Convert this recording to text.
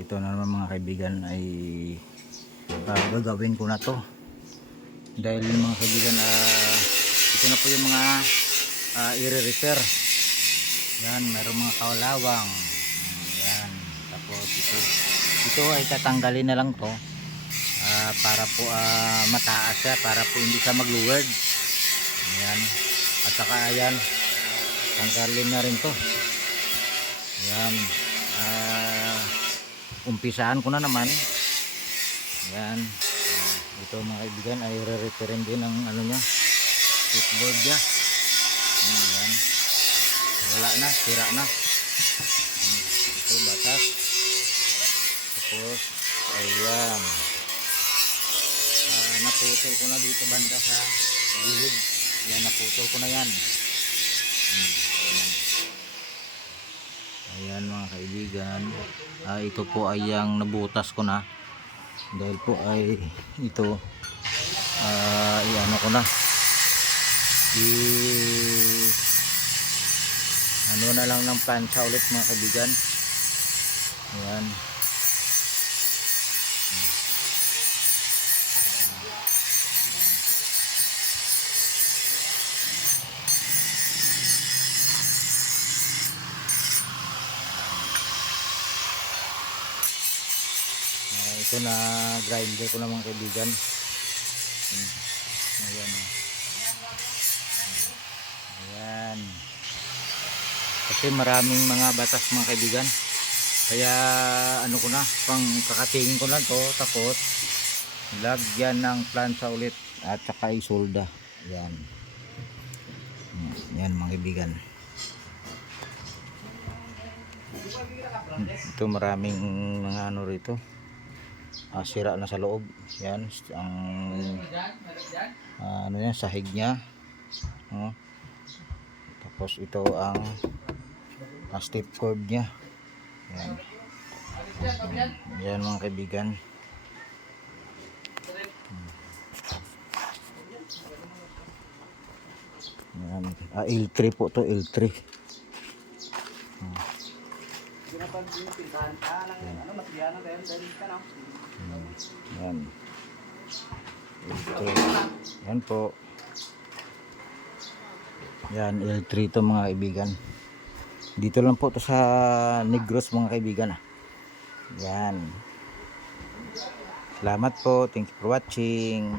ito na naman mga kaibigan ay gagawin ko na to dahil mga kaibigan ito na po yung mga i-repair. Yan, mayroong mga kawalawang. Yan, tapos ito ay tatanggalin na lang to para po mataas siya, para po hindi siya mag-lowered. Yan, at saka ayan, tanggalin na rin to. Yan, umpisaan ko na naman. Yan, ito mga kaibigan ay re-repairin din ang ano niya, footboard niya. Yan, wala na, sira na. Ito batas, tapos ayan, naputol ko na dito banda sa gilid. Yan, naputol ko na yan. Ayan mga kaibigan, ito po ay yung nabutas ko na dahil po ay ito i-ano ko na, ano na lang ng plancha ulit mga kaibigan. Ayan, ito na grinder ko na mga kaibigan. Ayan, ayan, kasi maraming mga batas mga kaibigan, kaya ano ko na, pang kakatingin ko lang to, tapos lagyan ng plancha ulit at saka isolda. Ayan, yan mga kaibigan. Ito maraming mga ano rito, sira na sa loob. Yan ang ano yan, sahig nya. Tapos ito ang step cord nya. Yan, yan mga kaibigan. Yan, L3 po to, L3. Yan, L3. Yan po. Yan, L3 to mga kaibigan. Dito lang po to sa Negros mga kaibigan. Yan. Salamat po. Thank you for watching.